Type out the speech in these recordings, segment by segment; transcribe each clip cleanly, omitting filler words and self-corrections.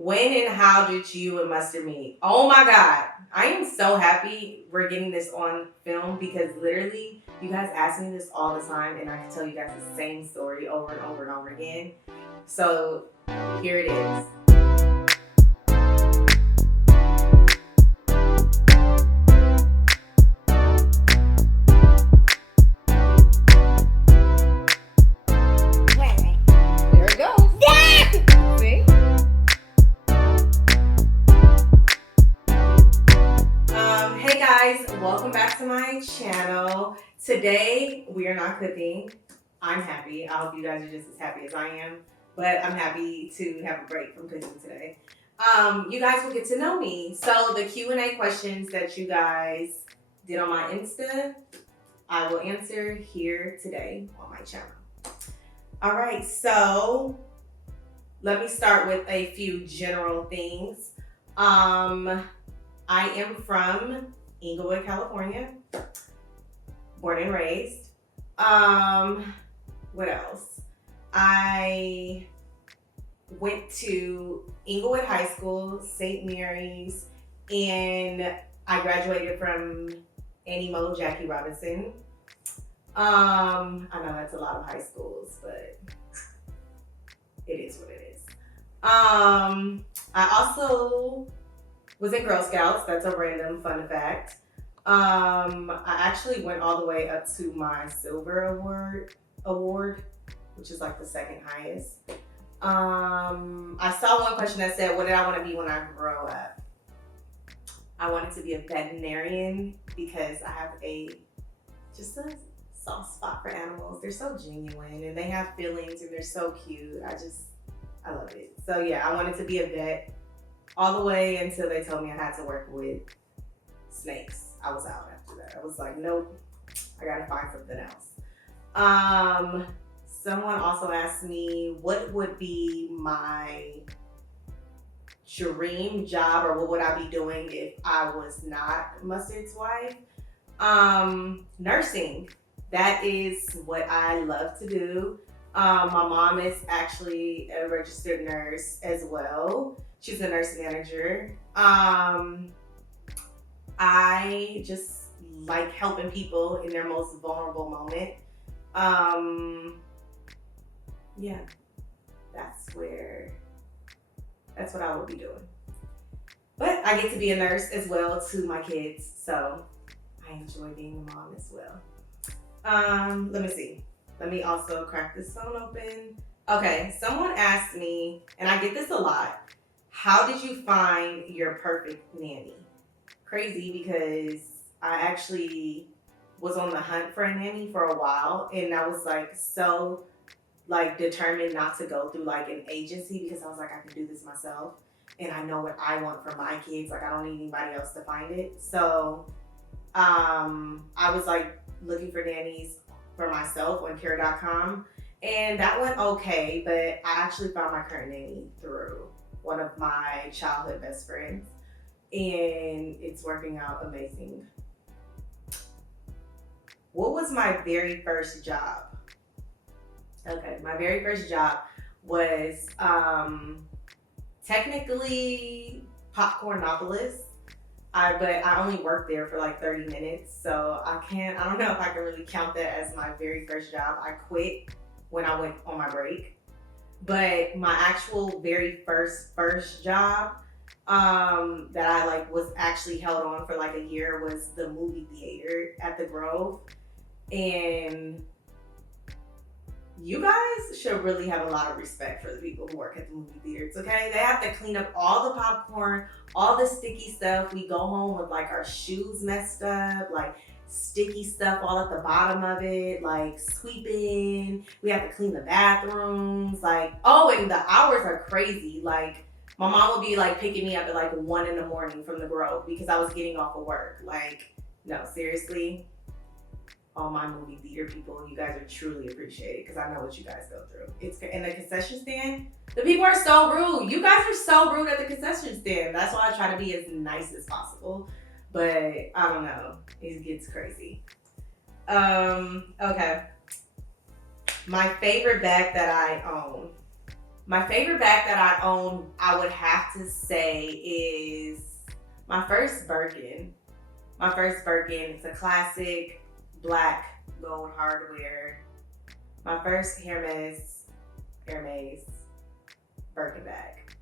When and how did you and Mustard meet? Oh my God. I am so happy we're getting this on film because literally you guys ask me this all the time and I can tell you guys the same story over and over and over again. So here it is. There it goes. See? Hey guys, welcome back to my channel. Today we are not cooking. I'm happy. I hope you guys are just as happy as I am, but I'm happy to have a break from cooking today. You guys will get to know me. So the Q&A questions that you guys did on my Insta, I will answer here today on my channel. All right, so let me start with a few general things. I am from Inglewood, California, born and raised. What else? I went to Inglewood High School, St. Mary's, and I graduated from Annie Mo Jackie Robinson. I know that's a lot of high schools, but it is what it is. I also was in Girl Scouts. That's a random fun fact. I actually went all the way up to my silver award, which is like the second highest. I saw one question that said, what did I want to be when I grow up? I wanted to be a veterinarian because I have just a soft spot for animals. They're so genuine and they have feelings and they're so cute. I love it. So yeah, I wanted to be a vet all the way until they told me I had to work with snakes. I was out after that. I was like, nope, I gotta find something else. Someone also asked me what would be my dream job or what would I be doing if I was not Mustard's wife? Nursing. That is what I love to do. My mom is actually a registered nurse as well. She's a nurse manager. I just like helping people in their most vulnerable moment. Yeah, that's what I would be doing. But I get to be a nurse as well to my kids, so I enjoy being a mom as well. Let me see. Let me also crack this phone open. Okay, someone asked me, and I get this a lot, how did you find your perfect nanny? Crazy because I actually was on the hunt for a nanny for a while, and I was so determined not to go through an agency because I was like, I can do this myself and I know what I want for my kids. I don't need anybody else to find it. So I was looking for nannies for myself on care.com, and that went okay, but I actually found my current nanny through one of my childhood best friends, and it's working out amazing. What was my very first job? Okay, my very first job was technically Popcornopolis. But I only worked there for 30 minutes, so I don't know if I can really count that as my very first job. I quit when I went on my break. But my actual very first job that I was actually held on for a year was the movie theater at the Grove. And you guys should really have a lot of respect for the people who work at the movie theaters, okay? They have to clean up all the popcorn, all the sticky stuff. We go home with our shoes messed up, sticky stuff all at the bottom of it, sweeping. We have to clean the bathrooms, and the hours are crazy. My mom would be picking me up at 1 a.m. from the Grove because I was getting off of work. No, seriously. All my movie theater people, you guys are truly appreciated because I know what you guys go through. In the concession stand, the people are so rude. You guys are so rude at the concession stand. That's why I try to be as nice as possible. But I don't know, it gets crazy. Okay. My favorite bag that I own. My favorite bag that I own, I would have to say, is my first Birkin. My first Birkin. It's a classic black gold hardware. My first Hermes Birkin bag.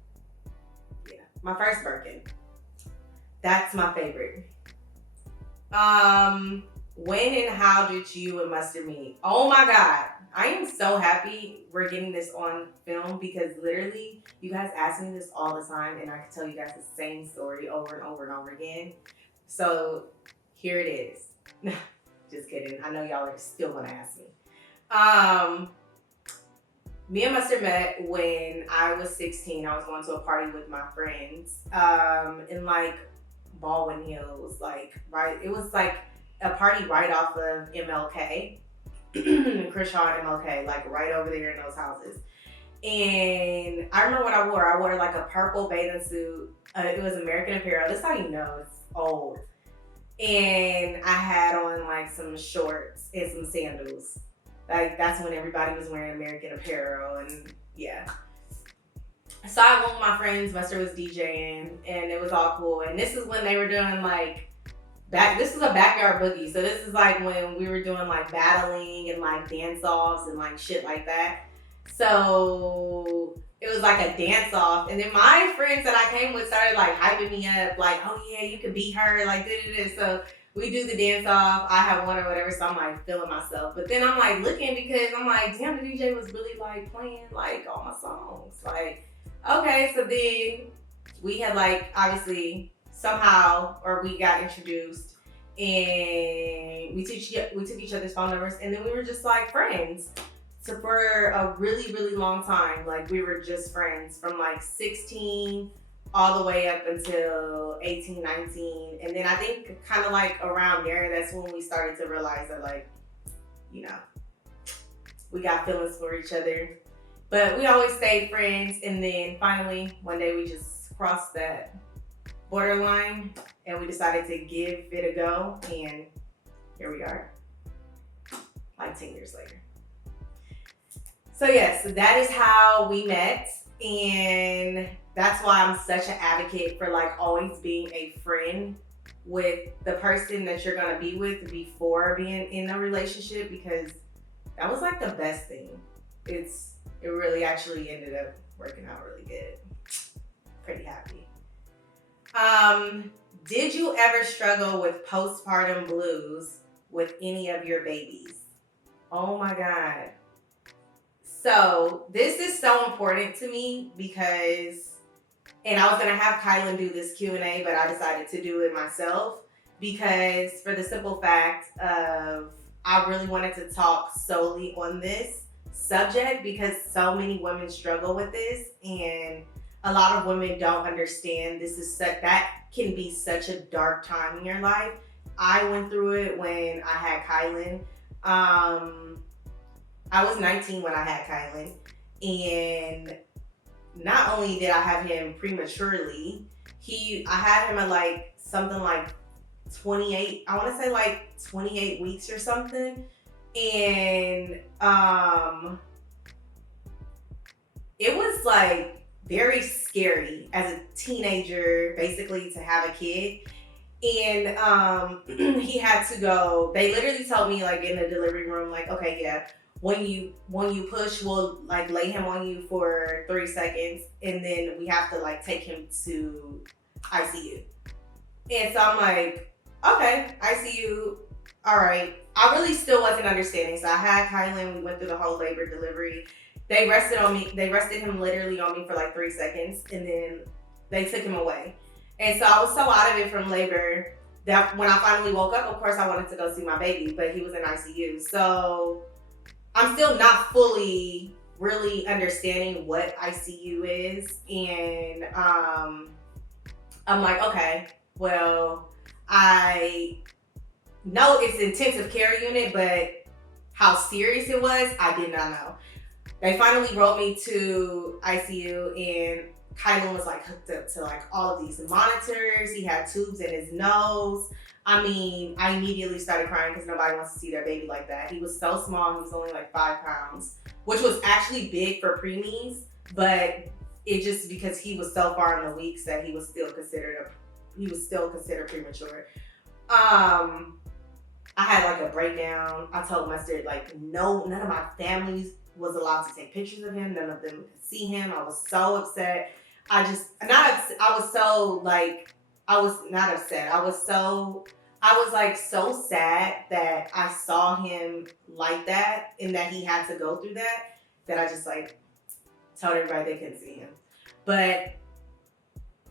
Yeah, my first Birkin. That's my favorite. When and how did you and Mustard meet? Oh my God. I am so happy we're getting this on film because literally you guys ask me this all the time and I can tell you guys the same story over and over and over again. So here it is. Just kidding. I know y'all are still gonna ask me. Me and Mustard met when I was 16. I was going to a party with my friends in like Baldwin Hills, like right. It was like a party right off of MLK, Crenshaw and MLK, like right over there in those houses. And I remember what I wore. I wore like a purple bathing suit. It was American Apparel. This is how you know it's old. And I had on like some shorts and some sandals. Like that's when everybody was wearing American Apparel, and yeah. So I went with my friends. Buster was DJing, and it was all cool. And this is when they were doing like this is a backyard boogie. So this is like when we were doing like battling and like dance offs and like shit like that. So it was like a dance off, and then my friends that I came with started like hyping me up, like, oh yeah, you can beat her, like da. So we do the dance off. I have one or whatever, so I'm like feeling myself. But then I'm like looking because I'm like, damn, the DJ was really like playing like all my songs. Like, okay, so then we had like obviously somehow, or we got introduced, and we took each other's phone numbers, and then we were just like friends. So for a really, really long time, like we were just friends from like 16 all the way up until 18, 19. And then I think kind of like around there, that's when we started to realize that like, you know, we got feelings for each other. But we always stayed friends. And then finally, one day we just crossed that borderline and we decided to give it a go. And here we are, like 10 years later. So yes, that is how we met, and that's why I'm such an advocate for like always being a friend with the person that you're gonna be with before being in a relationship, because that was like the best thing. It really actually ended up working out really good. Pretty happy. Did you ever struggle with postpartum blues with any of your babies? Oh my God. So this is so important to me because, and I was going to have Kylan do this Q&A, but I decided to do it myself because for the simple fact of I really wanted to talk solely on this subject because so many women struggle with this and a lot of women don't understand that can be such a dark time in your life. I went through it when I had Kylan. I was 19 when I had Kylan, and not only did I have him prematurely, I had him at like something like 28, I want to say like 28 weeks or something, and it was like very scary as a teenager, basically, to have a kid. And he had to go, they literally told me like in the delivery room, like, okay, yeah, when you push, we'll like lay him on you for 3 seconds, and then we have to like take him to ICU. And so I'm like, okay, ICU, all right. I really still wasn't understanding. So I had Kylan, we went through the whole labor delivery. They rested him literally on me for like 3 seconds, and then they took him away. And so I was so out of it from labor that when I finally woke up, of course I wanted to go see my baby, but he was in ICU. So I'm still not fully really understanding what ICU is. And I'm like, okay, well, I know it's intensive care unit, but how serious it was, I did not know. They finally rolled me to ICU, and Kylan was like hooked up to like all of these monitors. He had tubes in his nose. I mean, I immediately started crying because nobody wants to see their baby like that. He was so small. He was only like 5 pounds, which was actually big for preemies. but it just because he was so far in the weeks that he was still considered premature. I had like a breakdown. I told Mustard like none of my family was allowed to take pictures of him. None of them could see him. I was so upset. I was so like I was not upset. I was like so sad that I saw him like that and that he had to go through that I just like told everybody they couldn't see him. But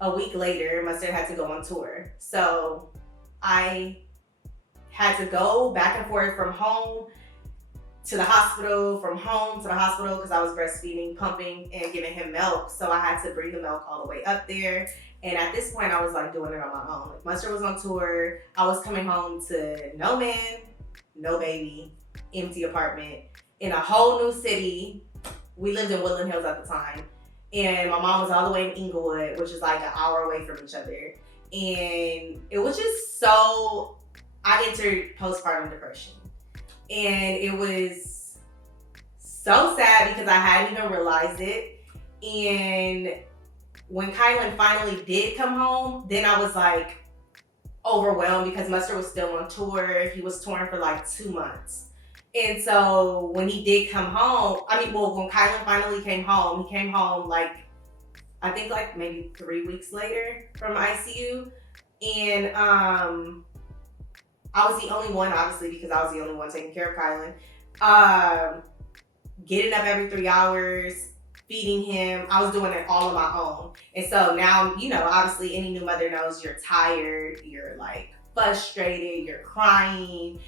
a week later, Mustard had to go on tour. So I had to go back and forth from home to the hospital, from home to the hospital, because I was breastfeeding, pumping, and giving him milk. So I had to bring the milk all the way up there. And at this point, I was like doing it on my own. Like Mustard was on tour. I was coming home to no man, no baby, empty apartment in a whole new city. We lived in Woodland Hills at the time. And my mom was all the way in Inglewood, which is like an hour away from each other. And it was just so, I entered postpartum depression. And it was so sad because I hadn't even realized it. And when Kylan finally did come home, then I was like overwhelmed because Mustard was still on tour. He was touring for like 2 months. And so when he did come home, when Kylan finally came home, he came home like, I think like maybe 3 weeks later from ICU. And I was the only one, obviously, because I was the only one taking care of Kylan. Getting up every 3 hours, feeding him. I was doing it all on my own. And so now, obviously any new mother knows you're tired, you're like frustrated, you're crying.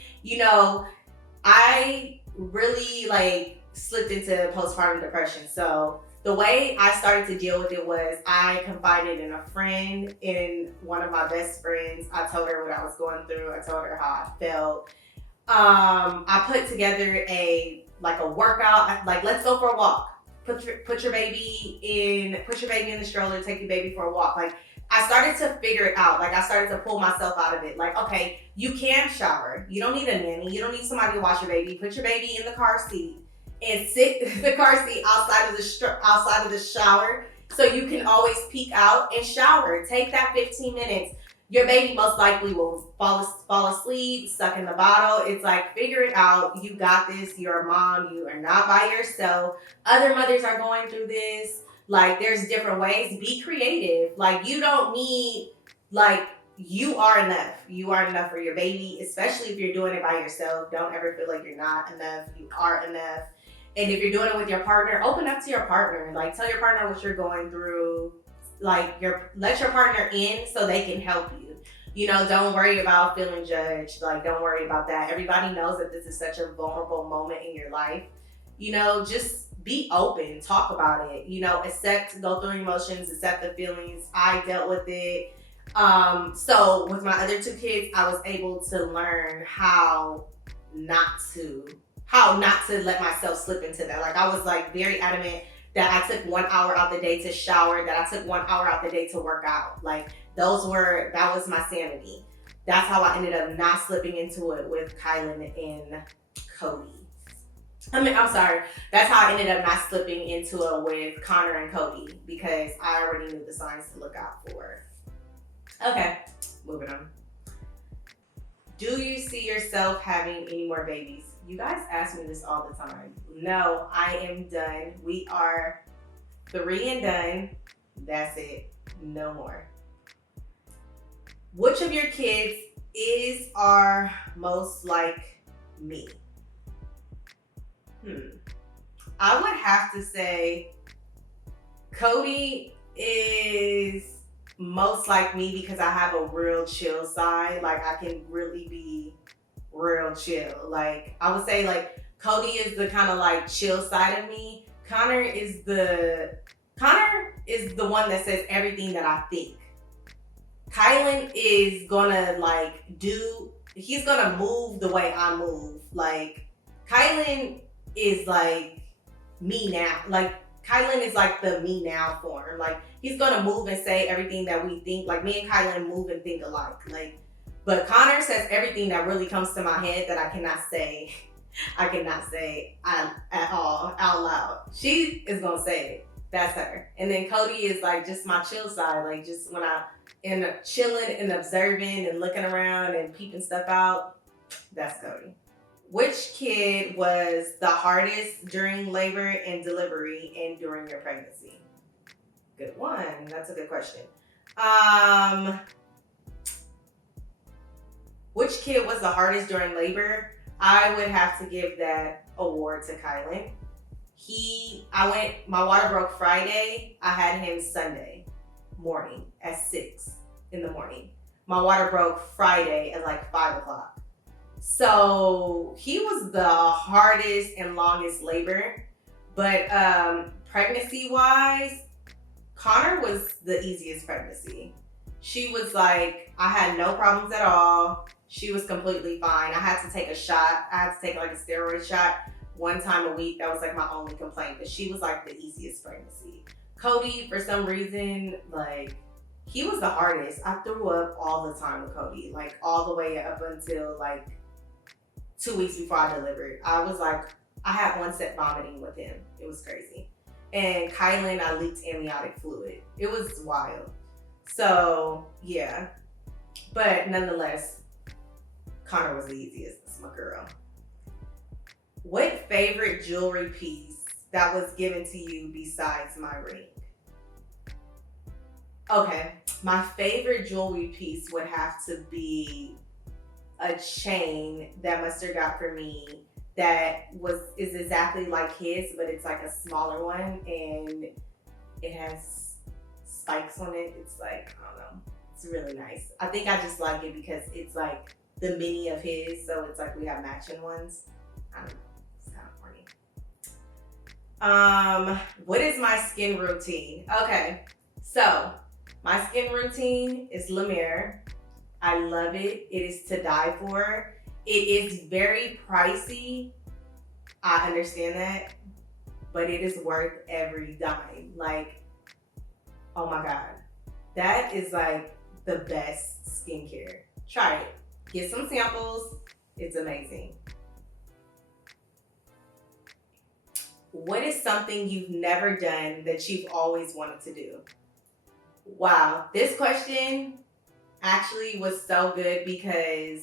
I really like slipped into postpartum depression. So the way I started to deal with it was I confided in a friend, in one of my best friends. I told her what I was going through. I told her how I felt. I put together a workout, like let's go for a walk. Put your baby in the stroller, take your baby for a walk. Like I started to figure it out. Like I started to pull myself out of it. Like, okay, you can shower. You don't need a nanny. You don't need somebody to watch your baby. Put your baby in the car seat and sit the car seat outside of the shower, so you can always peek out and shower. Take that 15 minutes. Your baby most likely will fall asleep, stuck in the bottle. It's like, figure it out. You got this. You're a mom. You are not by yourself. Other mothers are going through this. Like, there's different ways. Be creative. Like, you don't need, like, you are enough. You are enough for your baby, especially if you're doing it by yourself. Don't ever feel like you're not enough. You are enough. And if you're doing it with your partner, open up to your partner. Like, tell your partner what you're going through. Like, let your partner in so they can help you. Don't worry about feeling judged. Like, don't worry about that. Everybody knows that this is such a vulnerable moment in your life. Just be open. Talk about it. Go through emotions, accept the feelings. I dealt with it. So with my other 2 kids, I was able to learn how not to let myself slip into that. Like, I was like very adamant that I took 1 hour out the day to shower, that I took 1 hour out the day to work out. Like, that was my sanity. That's how I ended up not slipping into it with Kylan and Cody. That's how I ended up not slipping into it with Connor and Cody, because I already knew the signs to look out for. Okay, moving on. Do you see yourself having any more babies? You guys ask me this all the time. No, I am done. We are 3 and done. That's it. No more. Which of your kids are most like me? I would have to say Cody is most like me because I have a real chill side. Like, I can really be real chill. Like, I would say like Cody is the kind of like chill side of me. Connor is the one that says everything that I think. Kylan is gonna he's gonna move the way I move. Like, Kylan is like me now. Like, Kylan is like the me now form. Like, he's gonna move and say everything that we think. Like, me and Kylan move and think alike. Like, but Connor says everything that really comes to my head that I cannot say at all out loud. She is gonna say it. That's her. And then Cody is like just my chill side. Like just when I end up chilling and observing and looking around and peeping stuff out, that's Cody. Which kid was the hardest during labor and delivery and during your pregnancy? Good one. That's a good question. Um, which kid was the hardest during labor? I would have to give that award to Kylan. My water broke Friday. I had him Sunday morning at 6 in the morning. My water broke Friday at like 5 o'clock. So he was the hardest and longest labor. But pregnancy wise, Connor was the easiest pregnancy. She was like, I had no problems at all. She was completely fine. I had to take a shot. I had to take like a steroid shot one time a week. That was like my only complaint. But she was like the easiest pregnancy. Cody, for some reason, like he was the hardest. I threw up all the time with Cody, like all the way up until like 2 weeks before I delivered. I was like, I had onset vomiting with him. It was crazy. And Kylan, I leaked amniotic fluid. It was wild. So yeah, but nonetheless, Connor was the easiest. That's my girl. What favorite jewelry piece that was given to you besides my ring? Okay, my favorite jewelry piece would have to be a chain that Mustard got for me that is exactly like his, but it's like a smaller one and it has spikes on it. It's like, I don't know, it's really nice. I think I just like it because it's like the mini of his, so it's like we have matching ones. I don't know, it's kind of corny. What is my skin routine? Okay, so my skin routine is La Mer. I love it. It is to die for. It is very pricey. I understand that, but it is worth every dime. Like, oh my God. That is like the best skincare. Try it. Get some samples. It's amazing. What is something you've never done that you've always wanted to do? Wow, this question actually was so good because,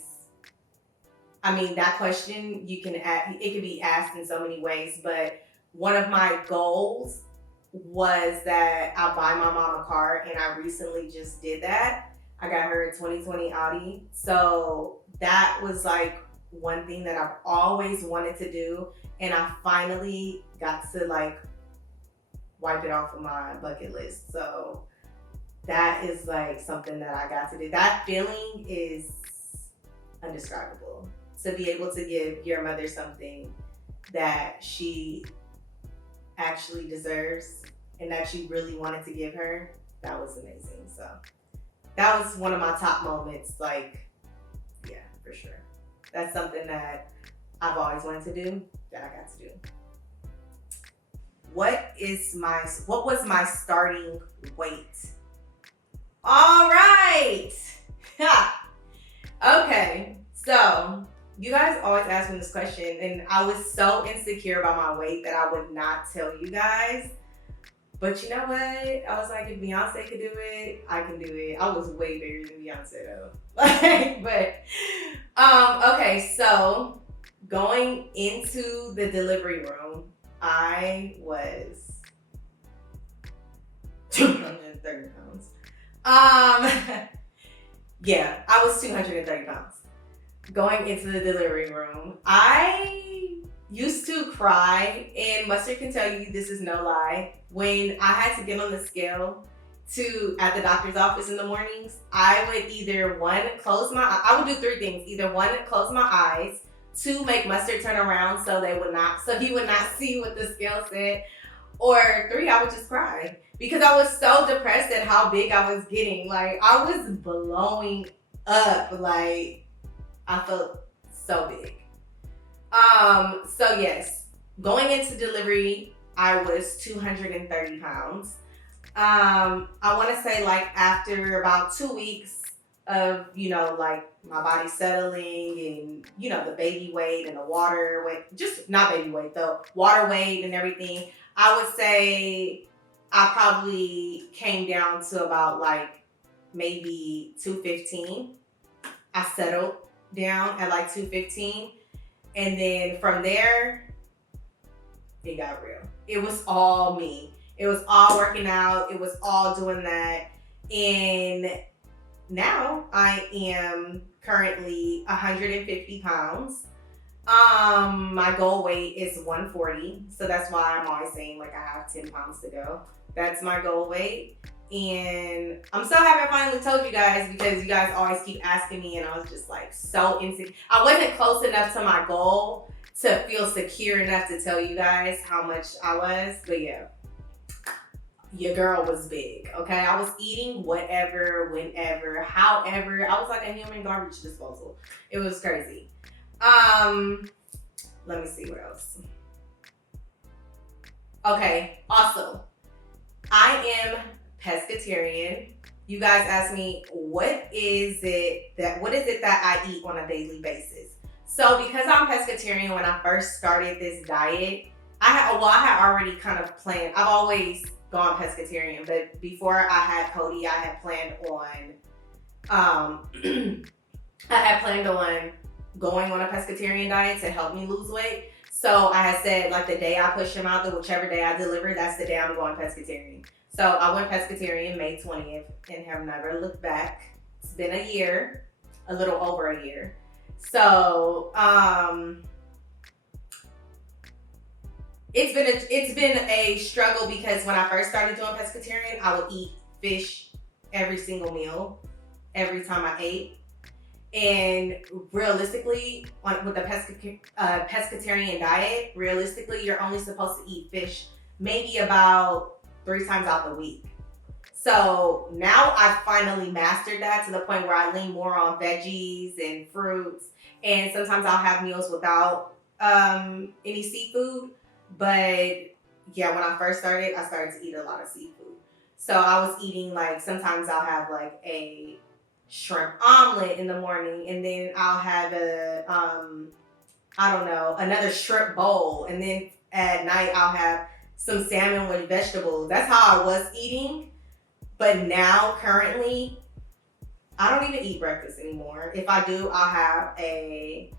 I mean, that question it can be asked in so many ways, but one of my goals was that I buy my mom a car, and I recently just did that. I got her a 2020 Audi. So that was like one thing that I've always wanted to do, and I finally got to like wipe it off of my bucket list. So that is like something that I got to do. That feeling is indescribable. To be able to give your mother something that she actually deserves and that you really wanted to give her, that was amazing. So that was one of my top moments. Like, yeah, for sure. That's something that I've always wanted to do that I got to do. What was my starting weight? All right. Okay. So you guys always ask me this question, and I was so insecure about my weight that I would not tell you guys. But you know what? I was like, if Beyonce could do it, I can do it. I was way bigger than Beyonce though. Okay, so going into the delivery room, I was 230 pounds. Yeah, I was 230 pounds. Going into the delivery room, I used to cry, and Mustard can tell you this is no lie. When I had to get on the scale at the doctor's office in the mornings, I would either I would do three things. Either one, close my eyes. Two, make Mustard turn around so he would not see what the scale said. Or three, I would just cry because I was so depressed at how big I was getting. Like, I was blowing up. Like, I felt so big. So yes, going into delivery, I was 230 pounds. I want to say like after about 2 weeks of, like my body settling and, the baby weight and the water weight, just not baby weight though, water weight and everything, I would say I probably came down to about like maybe 215. I settled down at like 215. And then from there, it got real. It was all me. It was all working out. It was all doing that. And now I am currently 150 pounds. My goal weight is 140. So that's why I'm always saying like I have 10 pounds to go. That's my goal weight. And I'm so happy I finally told you guys, because you guys always keep asking me, and I was just like so insecure. I wasn't close enough to my goal to feel secure enough to tell you guys how much I was. But yeah, your girl was big, okay? I was eating whatever, whenever, however. I was like a human garbage disposal. It was crazy. Let me see what else. Okay, also, I am pescatarian. You guys ask me, what is it that I eat on a daily basis? So because I'm pescatarian, when I first started this diet, I had already kind of planned. I've always gone pescatarian, but before I had Cody, I had planned on going on a pescatarian diet to help me lose weight. So I had said, like, the day I push him out, whichever day I deliver, that's the day I'm going pescatarian. So I went pescatarian May 20th and have never looked back. It's been a year, a little over a year. So it's been a struggle, because when I first started doing pescatarian, I would eat fish every single meal, every time I ate. And realistically, with the pescatarian diet, realistically, you're only supposed to eat fish maybe about 3 times out the week. So now I've finally mastered that to the point where I lean more on veggies and fruits. And sometimes I'll have meals without any seafood. But yeah, when I first started, I started to eat a lot of seafood. So I was eating, like, sometimes I'll have like a shrimp omelet in the morning, and then I'll have another shrimp bowl, and then at night I'll have some salmon with vegetables. That's how I was eating. But now, currently, I don't even eat breakfast anymore. If I do, I'll have a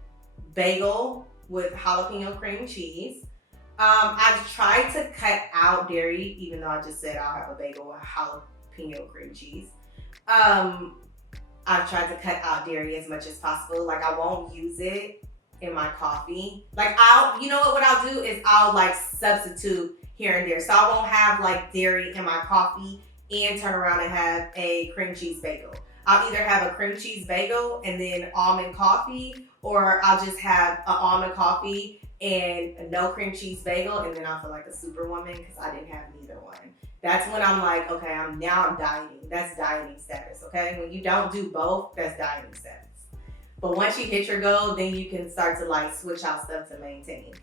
bagel with jalapeno cream cheese. I've tried to cut out dairy, even though I just said I'll have a bagel with jalapeno cream cheese. I've tried to cut out dairy as much as possible. Like, I won't use it in my coffee. Like, what I'll do is I'll like substitute here and there. So I won't have like dairy in my coffee and turn around and have a cream cheese bagel. I'll either have a cream cheese bagel and then almond coffee, or I'll just have an almond coffee and no cream cheese bagel, and then I'll feel like a superwoman because I didn't have neither one. That's when I'm like, okay, I'm dieting. That's dieting status, okay? When you don't do both, that's dieting status. But once you hit your goal, then you can start to like switch out stuff to maintain.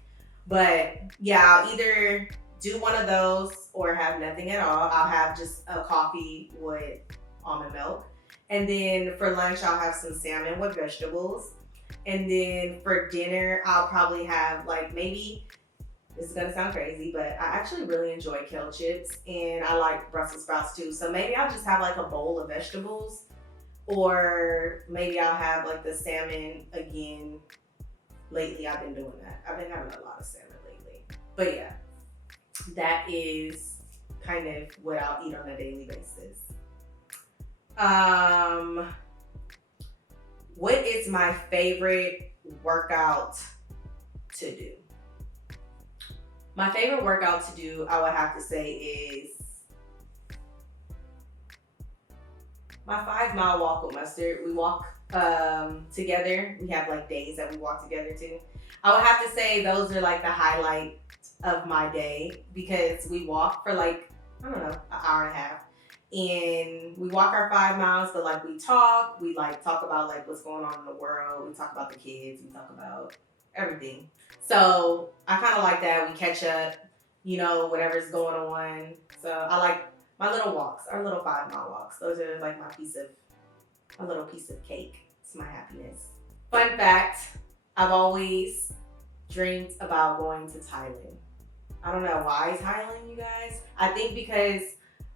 But yeah, I'll either do one of those or have nothing at all. I'll have just a coffee with almond milk. And then for lunch, I'll have some salmon with vegetables. And then for dinner, I'll probably have like maybe, this is gonna sound crazy, but I actually really enjoy kale chips, and I like Brussels sprouts too. So maybe I'll just have like a bowl of vegetables, or maybe I'll have like the salmon again. Lately, I've been doing that. I've been having a lot of salmon lately. But yeah, that is kind of what I'll eat on a daily basis. What is my favorite workout to do? My favorite workout to do, I would have to say, is my 5-mile walk with Mustard. We walk together. We have like days that we walk together too. I would have to say those are like the highlight of my day, because we walk for like, I don't know, an hour and a half. And we walk our 5 miles, but like we talk about like what's going on in the world. We talk about the kids. We talk about everything. So I kind of like that. We catch up, whatever's going on. So I like my little walks, our little 5-mile walks. Those are like a little piece of cake. It's my happiness. Fun fact, I've always dreamed about going to Thailand. I don't know why Thailand, you guys. I think because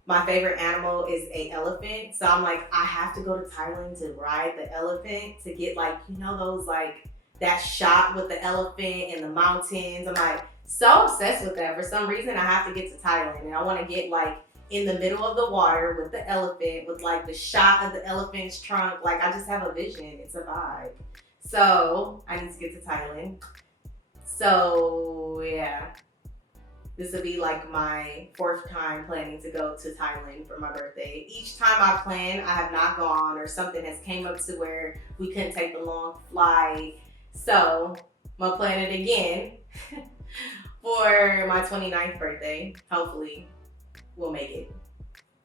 my favorite animal is a elephant. So I'm like, I have to go to Thailand to ride the elephant to get like, you know, those like that shot with the elephant and the mountains. I'm like so obsessed with that. For some reason, I have to get to Thailand and I want to get like in the middle of the water with the elephant with like the shot of the elephant's trunk. Like I just have a vision. It's a vibe. So I need to get to Thailand. So yeah, this will be like my 4th time planning to go to Thailand for my birthday. Each time I plan, I have not gone or something has came up to where we couldn't take the long flight. So I'm gonna plan it again for my 29th birthday. Hopefully we'll make it.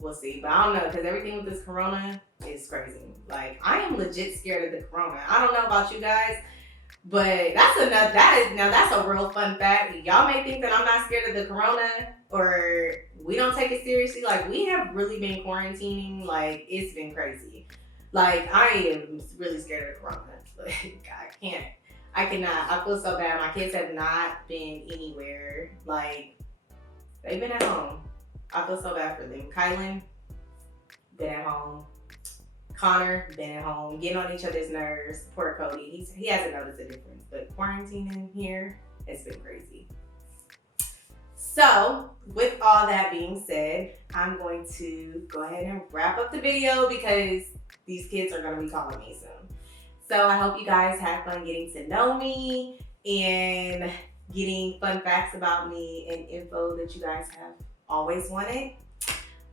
We'll see. But I don't know, because everything with this corona is crazy. Like I am legit scared of the corona. I don't know about you guys, but that's a real fun fact. Y'all may think that I'm not scared of the corona or we don't take it seriously. Like we have really been quarantining. Like it's been crazy. Like I am really scared of the corona. Like I cannot. I feel so bad. My kids have not been anywhere. Like they've been at home. I feel so bad for them. Kylan, been at home. Connor, been at home, getting on each other's nerves. Poor Cody, he hasn't noticed a difference, but quarantining here, it's been crazy. So, with all that being said, I'm going to go ahead and wrap up the video because these kids are going to be calling me soon. So, I hope you guys have fun getting to know me and getting fun facts about me and info that you guys have always wanted.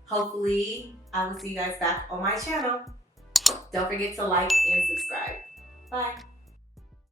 Hopefully, I will see you guys back on my channel. Don't forget to like and subscribe. Bye.